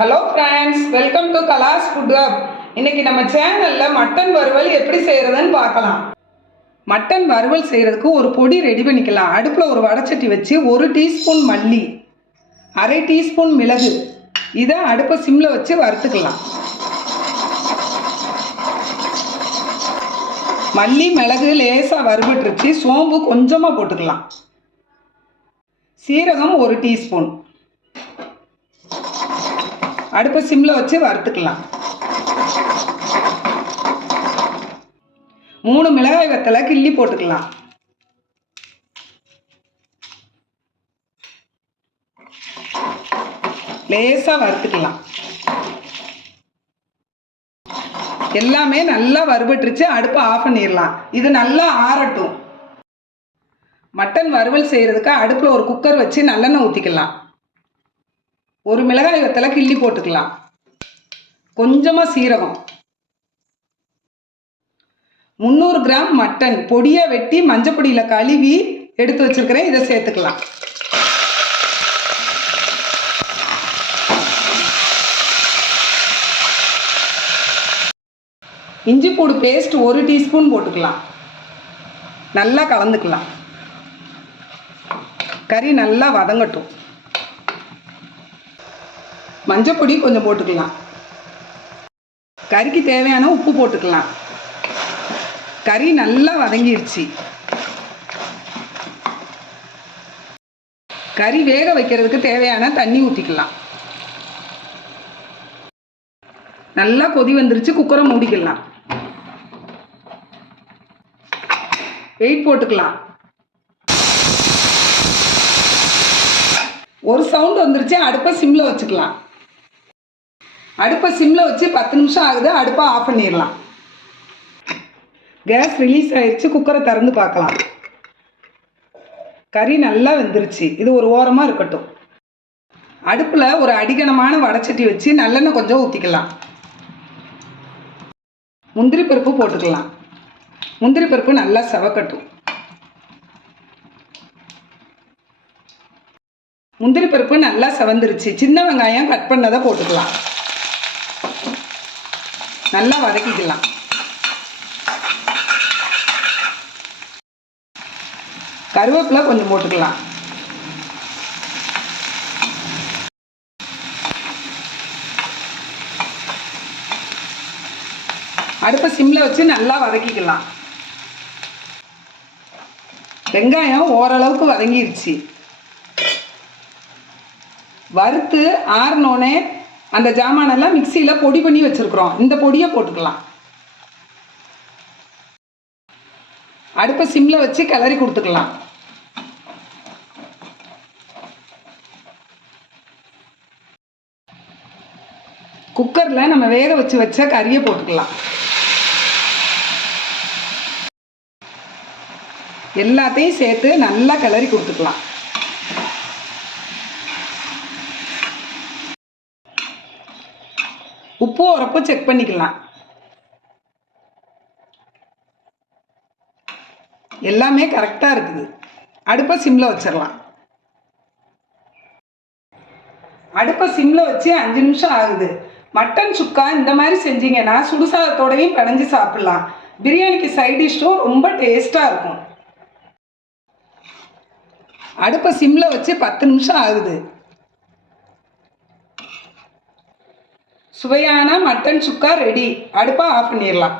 Hello friends welcome to Kala's food hub இன்னைக்கு நம்ம சேனலில் மட்டன் வறுவல் எப்படி செய்கிறதுன்னு பார்க்கலாம். மட்டன் வறுவல் செய்கிறதுக்கு ஒரு பொடி ரெடி பண்ணிக்கலாம். அடுப்பில் ஒரு வடச்சட்டி வச்சு ஒரு டீஸ்பூன் மல்லி அரை டீஸ்பூன் மிளகு. இதை அடுப்பை சிம்மில் வச்சு வறுத்துக்கலாம். மல்லி மிளகு லேசாக வறுபட்டுருச்சு. சோம்பு கொஞ்சமாக போட்டுக்கலாம். சீரகம் ஒரு டீஸ்பூன். அடுப்பை சிம்மில் வச்சு வறுத்துக்கலாம். மூணு மிளகாய் வத்தலை கிள்ளி போட்டுக்கலாம். லேசாக வறுத்துக்கலாம். எல்லாமே நல்லா வறுபட்டுருச்சு அடுப்பை ஆஃப் பண்ணிடலாம். இது நல்லா ஆறட்டும். மட்டன் வறுவல் செய்கிறதுக்கு அடுப்பில் ஒரு குக்கர் வச்சு நல்லெண்ணெய் ஊற்றிக்கலாம் ஒரு மிளகாய் வத்தலை கிள்ளி போட்டுக்கலாம். கொஞ்சமாக சீரகம். முந்நூறு கிராம் மட்டன். பொடியை வெட்டி மஞ்சப்பொடியில் கழுவி எடுத்து வச்சிருக்கிறேன். இதை சேர்த்துக்கலாம். இஞ்சி பூடு பேஸ்ட் ஒரு டீஸ்பூன் போட்டுக்கலாம். நல்லா கலந்துக்கலாம். கறி நல்லா வதங்கட்டும். மஞ்சப்பொடி கொஞ்சம் போட்டுக்கலாம். கறிக்கு தேவையான உப்பு போட்டுக்கலாம். கறி நல்லா வதங்கிருச்சு. கறி வேக வைக்கிறதுக்கு தேவையான தண்ணி ஊற்றிக்கலாம் நல்லா கொதி வந்துருச்சு குக்கரை மூடிக்கலாம். வெயிட் போட்டுக்கலாம். ஒரு சவுண்ட் வந்துருச்சு அடுப்பை சிம்மில் வச்சுக்கலாம். அடுப்பை சிம்மில் வச்சு பத்து நிமிஷம் ஆகுது அடுப்பை ஆஃப் பண்ணிடலாம். கேஸ் ரிலீஸ் ஆகிடுச்சு குக்கரை திறந்து பார்க்கலாம். கறி நல்லா வெந்துருச்சு இது ஒரு ஓரமாக இருக்கட்டும். அடுப்பில் ஒரு அடிகனமான வடச்சட்டி வச்சு நல்லெண்ணெய் கொஞ்சம் ஊற்றிக்கலாம் முந்திரி பருப்பு போட்டுக்கலாம். முந்திரி பருப்பு நல்லா செவக்கட்டும். முந்திரி பருப்பு நல்லா செவந்துருச்சு சின்ன வெங்காயம் கட் பண்ணதை போட்டுக்கலாம். நல்லா வதக்கிக்கலாம். கருவேப்பிலை கொஞ்சம் போட்டுக்கலாம். அடுப்பை சிம்மில் வச்சு நல்லா வதக்கிக்கலாம். வெங்காயம் ஓரளவுக்கு வதங்கிருச்சு. வறுத்து ஆறினோடனே அந்த ஜாமானெல்லாம் மிக்சியில் பொடி பண்ணி வச்சுருக்குறோம். இந்த பொடியை போட்டுக்கலாம். அடுப்பை சிம்மில் வச்சு கிளறி கொடுத்துக்கலாம். குக்கரில் நம்ம வேக வச்சு வச்ச கறியை போட்டுக்கலாம். எல்லாத்தையும் சேர்த்து நல்லா கிளறி கொடுத்துக்கலாம். உப்பு உரப்பு செக் பண்ணிக்கலாம். எல்லாமே கரெக்டாக இருக்குது. அடுப்பை சிம்மில் வச்சிடலாம் அடுப்பை சிம்மில் வச்சு அஞ்சு நிமிஷம் ஆகுது. மட்டன் சுக்கா இந்த மாதிரி செஞ்சீங்கன்னா சுடுசாதத்தோடையும் பிணைஞ்சு சாப்பிட்லாம். பிரியாணிக்கு சைட் டிஷ்ஷும் ரொம்ப டேஸ்ட்டாக இருக்கும். அடுப்பை சிம்மில் வச்சு பத்து நிமிஷம் ஆகுது. சுவையான மட்டன் சுக்கா ரெடி அடுப்பாக ஆஃப் பண்ணிடலாம்.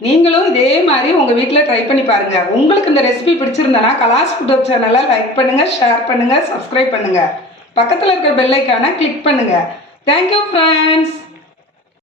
நீங்களும் இதே மாதிரி உங்கள் வீட்டில் ட்ரை பண்ணி பாருங்கள் உங்களுக்கு இந்த ரெசிபி பிடிச்சிருந்தனா கலாஸ் ஃபுட் சேனலை லைக் பண்ணுங்கள் ஷேர் பண்ணுங்கள் சப்ஸ்கிரைப் பண்ணுங்கள் பக்கத்தில் இருக்கிற பெல்லைக்கான கிளிக் பண்ணுங்கள் தேங்க்யூ ஃப்ரெண்ட்ஸ்